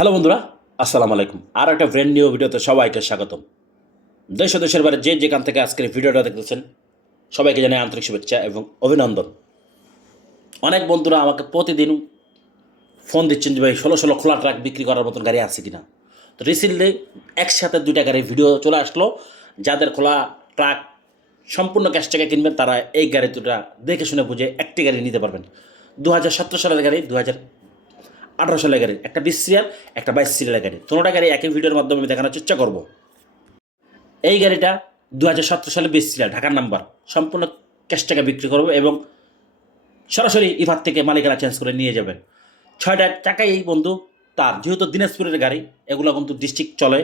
Hello বন্ধুরা, আসসালামু আলাইকুম। আর একটা ব্র্যান্ড নিউ ভিডিওতে সবাইকে স্বাগতম। দেশ দেশের বাইরে যে যেখান থেকে আজকের ভিডিওটা দেখতেছেন, সবাইকে জানাই আন্তরিক শুভেচ্ছা এবং অভিনন্দন। অনেক বন্ধুরা আমাকে প্রতিদিন ফোন দিচ্ছেন যে ভাই, ষোলো ষোলো খোলা ট্রাক বিক্রি করার মতন গাড়ি আছে কিনা? তো রিসেন্টলি একসাথে দুইটা গাড়ির ভিডিও চলে আসলো। যাদের খোলা ট্রাক সম্পূর্ণ ক্যাশ টাকা কিনবেন, তারা এই গাড়ি দুটা দেখে শুনে বুঝে একটি গাড়ি নিতে পারবেন। দু হাজার সতেরো সালের গাড়ি দু হাজার আঠারো সালের একটা বিশ সিরিয়াল একটা বাইশ সিরিয়ালের গাড়ি। তোনোটা গাড়ি একই ভিডিওর মাধ্যমে দেখানোর চেষ্টা করব। এই গাড়িটা দু হাজার সতেরো সালে বিশ সিরিয়াল ঢাকার নাম্বার। সম্পূর্ণ ক্যাশ টাকা বিক্রি করব এবং সরাসরি ইভার থেকে মালিকানা চেঞ্জ করে নিয়ে যাবেন। ছয়টা টাকাই এই বন্ধু তার, যেহেতু দিনাজপুরের গাড়ি, এগুলো কিন্তু ডিস্ট্রিক্ট চলে।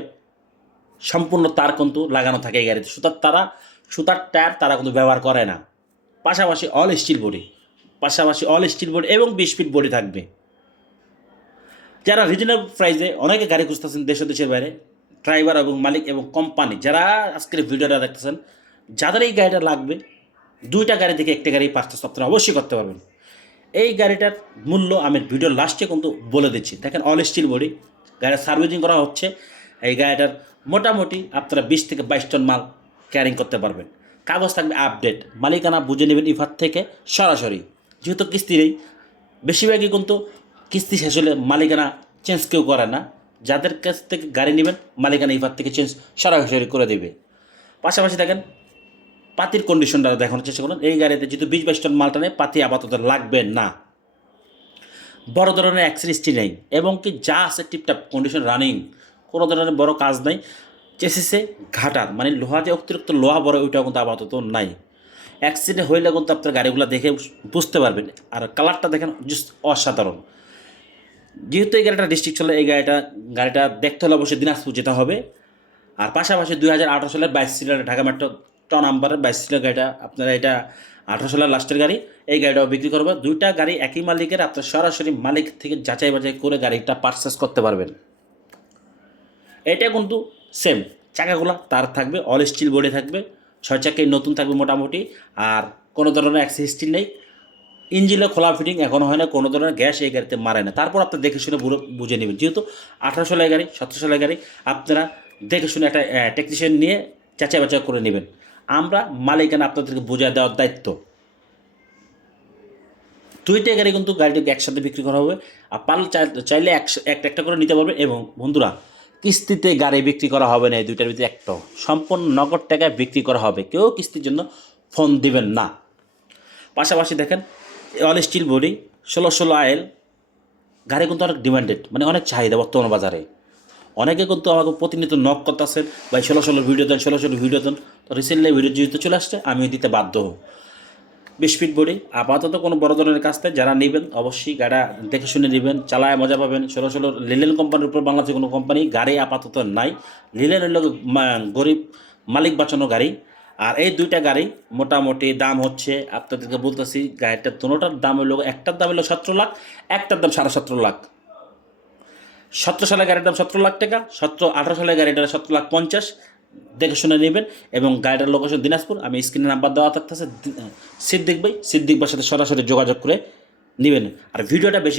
সম্পূর্ণ তার কিন্তু লাগানো থাকে এই গাড়িতে। সুতার তারা, সুতার টায়ার তারা কিন্তু ব্যবহার করে না। পাশাপাশি অল স্টিল বডি পাশাপাশি অল স্টিল বডি এবং বিশ ফিট বডি থাকবে। যারা রিজনেবল প্রাইসে অনেকে গাড়ি খুঁজতেছেন দেশে দেশের বাইরে, ড্রাইভার এবং মালিক এবং কোম্পানি, যারা আজকের ভিডিওটা দেখতেছেন, যাদের এই গাড়িটা লাগবে, দুইটা গাড়ি থেকে একটা গাড়ি পারচেস আপনারা অবশ্যই করতে পারবেন। এই গাড়িটার মূল্য আমি ভিডিওর লাস্টে কিন্তু বলে দিচ্ছি। দেখেন অল স্টিল বডি গাড়ির সার্ভিসিং করা হচ্ছে। এই গাড়িটার মোটামুটি আপনারা বিশ থেকে বাইশ টন মাল ক্যারিং করতে পারবেন। কাগজ থাকবে আপডেট মালিকানা বুঝে নেবেন ইফাত থেকে সরাসরি। যেহেতু কিস্তি নেই, বেশিরভাগই কিন্তু কিস্তি শেষ হলে মালিকানা চেঞ্জ কেউ করে না। যাদের কাছ থেকে গাড়ি নেবেন, মালিকানা ইফাত থেকে চেঞ্জ সরাসরি করে দেবে। পাশাপাশি দেখেন, পাতির কন্ডিশনটা দেখানোর চেষ্টা করুন। এই গাড়িতে যেহেতু বিশ বাইশ টন মালটা নেই, পাতি আপাতত লাগবে না। বড় ধরনের অ্যাক্সিডেন্টটি নেই, এবং কি যা আছে টিপটাপ কন্ডিশন রানিং কোনো ধরনের বড় কাজ নাই। চেসিসে ঘাটার মানে লোহা যে অতিরিক্ত লোহা বড়, ওইটাও কিন্তু আপাতত নাই। অ্যাক্সিডেন্ট হইলে কিন্তু আপনার গাড়িগুলো দেখে বুঝতে পারবেন। আর কালারটা দেখেন জাস্ট অসাধারণ। যেহেতু এই গাড়িটা ডিস্ট্রিক্ট চলে, এই গাড়িটা গাড়িটা দেখতে হলে অবশ্যই দিনাজপুর যেতে হবে। আর পাশাপাশি দুই হাজার আঠারো সালের বাইশ সিলের ঢাকা মেট্রো ট নাম্বারের বাইশ সিলের গাড়িটা, আপনারা এটা আঠারো সালের লাস্টের গাড়ি, এই গাড়িটাও বিক্রি করবে। দুইটা গাড়ি একই মালিকের আপনার সরাসরি মালিক থেকে যাচাই বাছাই করে গাড়িটা পারচেস করতে পারবেন। এটা কিন্তু সেম চাকাগুলো তার থাকবে অল স্টিল বডি থাকবে, ছয় চাকাই নতুন থাকবে মোটামুটি, আর কোনো ধরনের অ্যাক্সিস স্টিল নেই। ইঞ্জিনে খোলা ফিটিং এখনও হয় না, কোনো ধরনের গ্যাস এই গাড়িতে মারে না। তারপর আপনি দেখে শুনে বুঝে নেবেন। যেহেতু আঠারো সালের গাড়ি সতেরো সালের গাড়ি আপনারা দেখে শুনে একটা টেকনিশিয়ান নিয়ে যাচাই বাছাই করে নেবেন। আমরা মালিকানা আপনাদেরকে বুঝিয়ে দেওয়ার দায়িত্ব। দুইটা গাড়ি কিন্তু গাড়িটাকে একসাথে বিক্রি করা হবে। আর পাল চাইলে একটা একটা করে নিতে পারবে এবং বন্ধুরা, কিস্তিতে গাড়ি বিক্রি করা হবে না এই দুইটার ভিতরে একটাও সম্পূর্ণ নগদ টাকায় বিক্রি করা হবে। কেউ কিস্তির জন্য ফোন দিবেন না। পাশাপাশি দেখেন অল স্টিল বডি ষোলো ষোলো আয়েল গাড়ি কিন্তু অনেক ডিমান্ডেড মানে অনেক চাহিদা বর্তমান বাজারে। অনেকে কিন্তু আমাকে প্রতিনিয়ত নক করতেছেন, ভাই, ষোলো ষোলো ভিডিও দেন, ষোলো ষোলো ভিডিও দেন। তো রিসেন্টলি ভিডিও যেহেতু চলে আসছে আমি দিতে বাধ্য হব। বিশ ফিট বডি আপাতত কোনো বড় ধরনের কাজ যারা নেবেন অবশ্যই গাড়ি দেখে শুনে নেবেন, চালায় মজা পাবেন। ষোলো ষোলো লিলেন কোম্পানির উপর বাংলাদেশে কোনো কোম্পানি গাড়ি আপাতত নাই। লিলেন হলো গরিব মালিক বাঁচানো গাড়ি। আর এই দুইটা গাড়ি মোটামুটি দাম হচ্ছে, আপনাদেরকে বলতেছি, গাড়িটার দুটার দাম হলো, একটার দাম হলো সতেরো লাখ, একটার দাম সাড়ে সতেরো লাখ। সতেরো সালের গাড়ির দাম সতেরো লাখ টাকা, সতেরো, আঠারো সালের গাড়িটার সতেরো লাখ পঞ্চাশ। দেখে শুনে নেবেন, এবং গাড়িটার লোকেশন দিনাজপুর। আমি স্ক্রিনে নাম্বার দেওয়া থাকতেছে সিদ্দিক ভাই, সিদ্দিক ভাইয়ের সাথে সরাসরি যোগাযোগ করে নেবেন। আর ভিডিওটা বেশি